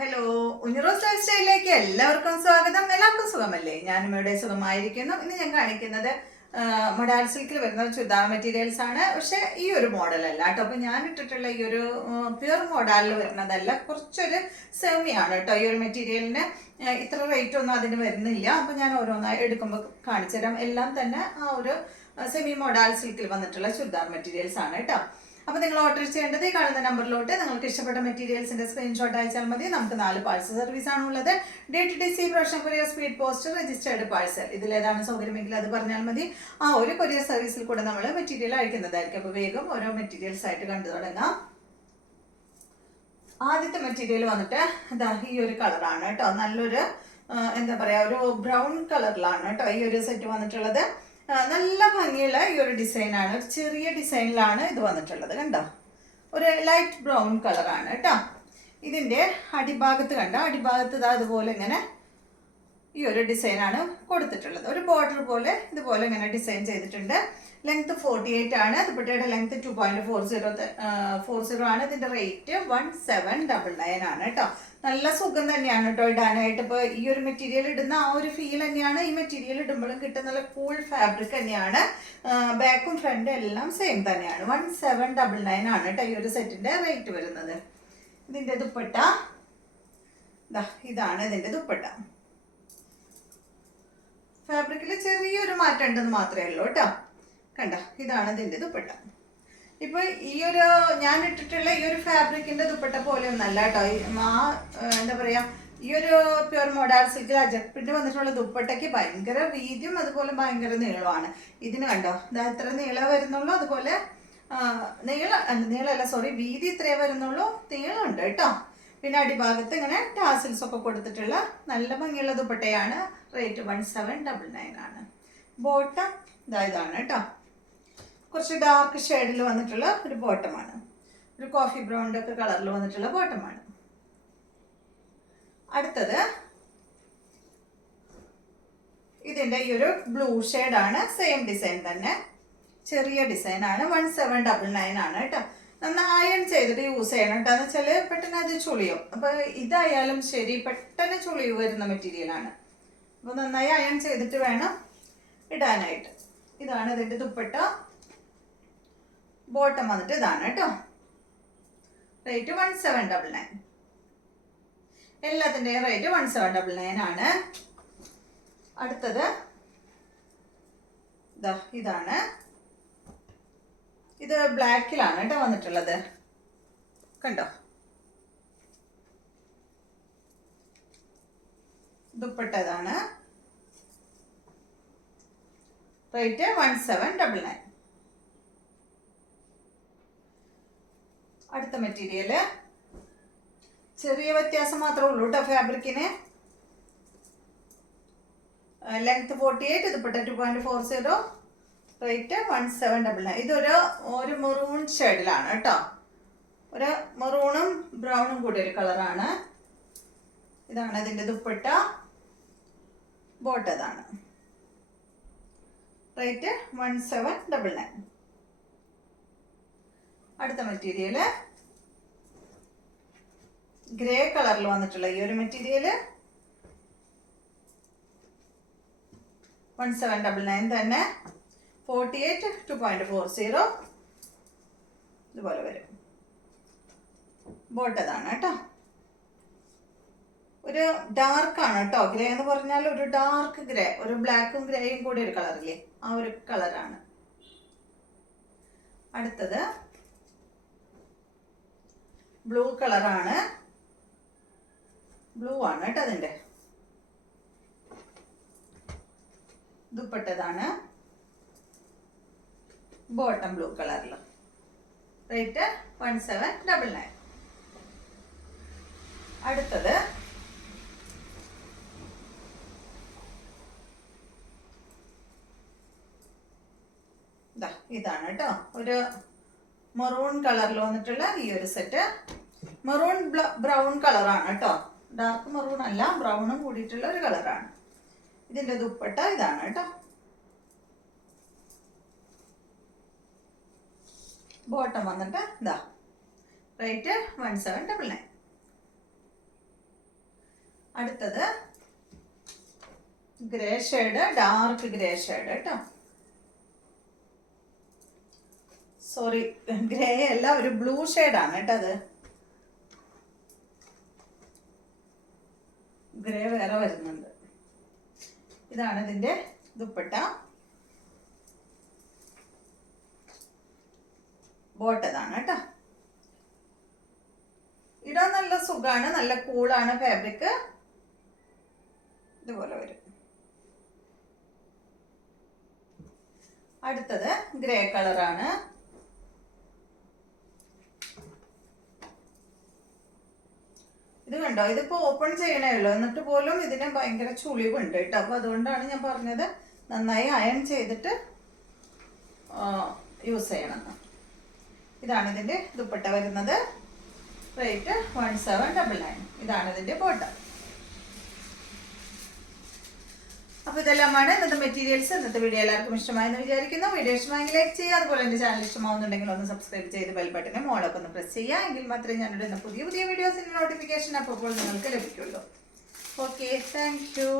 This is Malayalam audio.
ഹലോ, ഉഞ്ഞിറോസ് ലൈഫ് സ്റ്റൈലിലേക്ക് എല്ലാവർക്കും സ്വാഗതം. എല്ലാവർക്കും സുഖമല്ലേ? ഞാനും ഇവിടെ സുഖമായിരിക്കുന്നു. ഇന്ന് ഞാൻ കാണിക്കുന്നത് മൊഡാൾ സിൽക്കിൽ വരുന്ന ചുരിദാർ മെറ്റീരിയൽസ് ആണ്. പക്ഷെ ഈ ഒരു മോഡലല്ല കേട്ടോ. അപ്പൊ ഞാൻ ഇട്ടിട്ടുള്ള ഈ ഒരു പ്യുർ മോഡലിൽ വരുന്നതല്ല, കുറച്ചൊരു സെമിയാണ് കേട്ടോ. ഈ ഒരു മെറ്റീരിയലിന് ഇത്ര റേറ്റ് ഒന്നും അതിന് വരുന്നില്ല. അപ്പൊ ഞാൻ ഓരോന്നായി എടുക്കുമ്പോൾ കാണിച്ചു തരാം. എല്ലാം തന്നെ ആ ഒരു സെമി മോഡാൾ സിൽക്കിൽ വന്നിട്ടുള്ള ചുരിദാർ മെറ്റീരിയൽസ് ആണ് കേട്ടോ. അപ്പോൾ നിങ്ങൾ ഓർഡർ ചെയ്യേണ്ടത് ഈ കാണുന്ന നമ്പറിലോട്ട് നിങ്ങൾക്ക് ഇഷ്ടപ്പെട്ട മെറ്റീരിയൽസിന്റെ സ്ക്രീൻഷോട്ട് അയച്ചാൽ മതി. നമുക്ക് 4 പാഴ്സൽ സർവീസ് ആണുള്ളത്. DTDC, professional courier, speed post, registered parcel. ഇതിലേതാണ് സൗകര്യമെങ്കിൽ അത് പറഞ്ഞാൽ മതി. ആ ഒരു കൊറിയർ സർവീസിൽ കൂടെ നമ്മൾ മെറ്റീരിയൽ അയക്കുന്നതായിരിക്കും. അപ്പോൾ വേഗം ഓരോ മെറ്റീരിയൽസ് ആയിട്ട് കണ്ടു തുടങ്ങാം. ആദ്യത്തെ മെറ്റീരിയൽ വന്നിട്ട് ഇതാ ഈ ഒരു കളറാണ് കേട്ടോ. നല്ലൊരു എന്താ പറയാ, ഒരു ബ്രൗൺ കളറിലാണ് കേട്ടോ ഈ ഒരു സെറ്റ് വന്നിട്ടുള്ളത്. നല്ല ഭംഗിയുള്ള ഈ ഒരു ഡിസൈനാണ്. ഒരു ചെറിയ ഡിസൈനിലാണ് ഇത് വന്നിട്ടുള്ളത്. കണ്ടോ, ഒരു ലൈറ്റ് ബ്രൗൺ കളറാണ് കേട്ടോ. ഇതിൻ്റെ അടിഭാഗത്ത് കണ്ടോ, അടിഭാഗത്ത് ഇതാ അതുപോലെ ഇങ്ങനെ ഈ ഒരു ഡിസൈനാണ് കൊടുത്തിട്ടുള്ളത്. ഒരു ബോർഡർ പോലെ ഇതുപോലെ ഇങ്ങനെ ഡിസൈൻ ചെയ്തിട്ടുണ്ട്. ലെങ്ത് 48 ആണ്. ദുപ്പട്ടയുടെ ലെങ്ത് 2.40 ആണ്. ഇതിന്റെ റേറ്റ് 1799 ആണ് കേട്ടോ. നല്ല സുഖം തന്നെയാണ് കേട്ടോ ഇടാനായിട്ട്. ഇപ്പോൾ ഈ ഒരു മെറ്റീരിയൽ ഇടുന്ന ആ ഒരു ഫീൽ തന്നെയാണ് ഈ മെറ്റീരിയൽ ഇടുമ്പോഴും കിട്ടുന്ന. നല്ല കൂൾ ഫാബ്രിക് തന്നെയാണ്. ബാക്കും ഫ്രണ്ടും എല്ലാം സെയിം തന്നെയാണ്. 1799 ആണ് കേട്ടോ ഈ ഒരു സെറ്റിന്റെ റേറ്റ് വരുന്നത്. ഇതിന്റെ ദുപ്പട്ട ഇതാണ്. ഇതിന്റെ ദുപ്പട്ട ഫാബ്രിക്കിൽ ചെറിയൊരു മാറ്റം ഉണ്ടെന്ന് മാത്രമേ ഉള്ളൂ കേട്ടോ. കണ്ട, ഇതാണ് ഇതിന്റെ ദുപ്പട്ട. ഇപ്പൊ ഈ ഒരു ഞാൻ ഇട്ടിട്ടുള്ള ഈ ഒരു ഫാബ്രിക്കിന്റെ ദുപ്പട്ട പോലെ ഒന്നല്ല കേട്ടോ. എന്താ പറയാ, ഈ ഒരു പ്യുർ മോഡാൾ സിൽക്കിൽ അജപ്പിട്ട് വന്നിട്ടുള്ള ദുപ്പട്ടയ്ക്ക് ഭയങ്കര വീതിയും അതുപോലെ ഭയങ്കര നീളമാണ്. ഇതിന് കണ്ടോ, ഇതാ ഇത്ര നീളം വരുന്നുള്ളൂ. അതുപോലെ വീതി ഇത്രേ വരുന്നുള്ളൂ. നീളമുണ്ട് കേട്ടോ. പിന്നെ അടിഭാഗത്ത് ഇങ്ങനെ ടാസിൽസ് ഒക്കെ കൊടുത്തിട്ടുള്ള നല്ല ഭംഗിയുള്ള ദുപ്പട്ടയാണ്. റേറ്റ് 1799 ആണ്. ബോട്ടം ഇതാണ് കേട്ടോ. കുറച്ച് ഡാർക്ക് ഷെയ്ഡിൽ വന്നിട്ടുള്ള ഒരു ബോട്ടമാണ്. ഒരു കോഫി ബ്രൗണിൻ്റെ ഒക്കെ കളറിൽ വന്നിട്ടുള്ള ബോട്ടമാണ്. അടുത്തത് ഇതിൻ്റെ ഈ ഒരു ബ്ലൂ ഷെയ്ഡാണ്. സെയിം ഡിസൈൻ തന്നെ, ചെറിയ ഡിസൈനാണ്. 1799 ആണ് കേട്ടോ. നന്നായി അയൺ ചെയ്തിട്ട് യൂസ് ചെയ്യണം കേട്ടോ. എന്ന് വെച്ചാൽ പെട്ടെന്ന് അത് ചുളിയും. അപ്പോൾ ഇതായാലും ശരി, പെട്ടെന്ന് ചുളിവ് വരുന്ന മെറ്റീരിയലാണ്. അപ്പോൾ നന്നായി അയൺ ചെയ്തിട്ട് വേണം ഇടാനായിട്ട്. ഇതാണ് ഇതിൻ്റെ ദുപ്പട്ട. ബോട്ടം വന്നിട്ട് ഇതാണ് കേട്ടോ. റേറ്റ് 1799. എല്ലാത്തിൻ്റെയും റേറ്റ് 1799 ആണ്. അടുത്തത് ഇതാണ്. ഇത് ബ്ലാക്കിലാണ് കേട്ടോ വന്നിട്ടുള്ളത്. കണ്ടോ, ദുപ്പട്ട ഇതാണ്. റേറ്റ് 1799. അടുത്ത മെറ്റീരിയല് ചെറിയ വ്യത്യാസം മാത്രമേ ഉള്ളൂ കേട്ടോ ഫാബ്രിക്കിന്. Length 48, dupatta 2.40, rate 1799. ഇതൊരു മെറൂൺ ഷെയ്ഡിലാണ് കേട്ടോ. ഒരു മെറൂണും ബ്രൗണും കൂടി ഒരു കളറാണ്. ഇതാണ് ഇതിൻ്റെ ദുപ്പട്ട. ബോട്ടം ഇതാണ്. റേറ്റ് 1799. അടുത്ത മെറ്റീരിയല് ഗ്രേ കളറിൽ വന്നിട്ടുള്ള ഈ ഒരു മെറ്റീരിയല് 1799 തന്നെ. 48, 2.40 ഇതുപോലെ വരും. ബോട്ടതാണ് കേട്ടോ. ഒരു ഡാർക്കാണ് കേട്ടോ. ഗ്രേ എന്ന് പറഞ്ഞാൽ ഒരു ഡാർക്ക് ഗ്രേ, ഒരു ബ്ലാക്കും ഗ്രേയും കൂടി ഒരു കളറില്ലേ, ആ ഒരു കളറാണ്. അടുത്തത് ബ്ലൂ കളറാണ്. ബ്ലൂ ആണ് കേട്ടോ അതിൻ്റെ ദുപ്പട്ടതാണ്. ബോട്ടം ബ്ലൂ കളറിൽ. റേറ്റ് 1799. അടുത്തത് ഇതാണ് കേട്ടോ. ഒരു മെറൂൺ കളറിൽ വന്നിട്ടുള്ള ഈ ഒരു സെറ്റ്. മെറൂൺ ബ്രൗൺ കളറാണ് കേട്ടോ. ഡാർക്ക് മെറൂൺ അല്ല, ബ്രൗണും കൂടിയിട്ടുള്ള ഒരു കളറാണ്. ഇതിൻ്റെ ദുപ്പട്ട ഇതാണ് കേട്ടോ. ബോട്ടം വന്നിട്ട് റേറ്റ് 1799. അടുത്തത് grey shade, dark grey shade കേട്ടോ. സോറി, ഗ്രേ അല്ല, ഒരു ബ്ലൂ ഷെയ്ഡാണ് കേട്ടോ അത്. ഗ്രേ വേറെ വരുന്നുണ്ട്. ഇതാണ് ഇതിന്റെ ദുപ്പട്ട. ബോട്ടതാണ് കേട്ടോ. ഇടാൻ നല്ല സുഖമാണ്, നല്ല കൂളാണ് ഫാബ്രിക്. ഇതുപോലെ വരും. അടുത്തത് ഗ്രേ കളറാണ്. ഇത് കണ്ടോ, ഇതിപ്പോ ഓപ്പൺ ചെയ്യണേ ഉള്ളൂ, എന്നിട്ട് പോലും ഇതിന് ഭയങ്കര ചുളിവുണ്ട് കേട്ടോ. അപ്പൊ അതുകൊണ്ടാണ് ഞാൻ പറഞ്ഞത് നന്നായി അയൺ ചെയ്തിട്ട് യൂസ് ചെയ്യണം. ഇതാണ് ഇതിന്റെ ദുപ്പട്ട വരുന്നത്. റേറ്റ് 1799. ഇതാണ് ഇതിന്റെ ബോട്ടം. അപ്പൊ ഇതെല്ലാമാണ് ഇന്നത്തെ മെറ്റീരിയൽസ്. ഇന്നത്തെ വീഡിയോ എല്ലാവർക്കും ഇഷ്ടമായെന്ന് വിചാരിക്കുന്നു. വീഡിയോ ഇഷ്ടമായെങ്കിൽ ലൈക്ക് ചെയ്യുക. അതുപോലെ എന്റെ ചാനൽ ഇഷ്ടമാവുന്നുണ്ടെങ്കിൽ ഒന്ന് സബ്സ്ക്രൈബ് ചെയ്ത് ബെൽ ബട്ടനെ മോളൊക്കെ ഒന്ന് പ്രസ് ചെയ്യുക. എങ്കിൽ മാത്രമേ ഞാൻ ഇടുന്ന പുതിയ പുതിയ വീഡിയോസിന്റെ നോട്ടിഫിക്കേഷൻ അപ്പോൾ നിങ്ങൾക്ക് ലഭിക്കുള്ളൂ. Okay, thank you.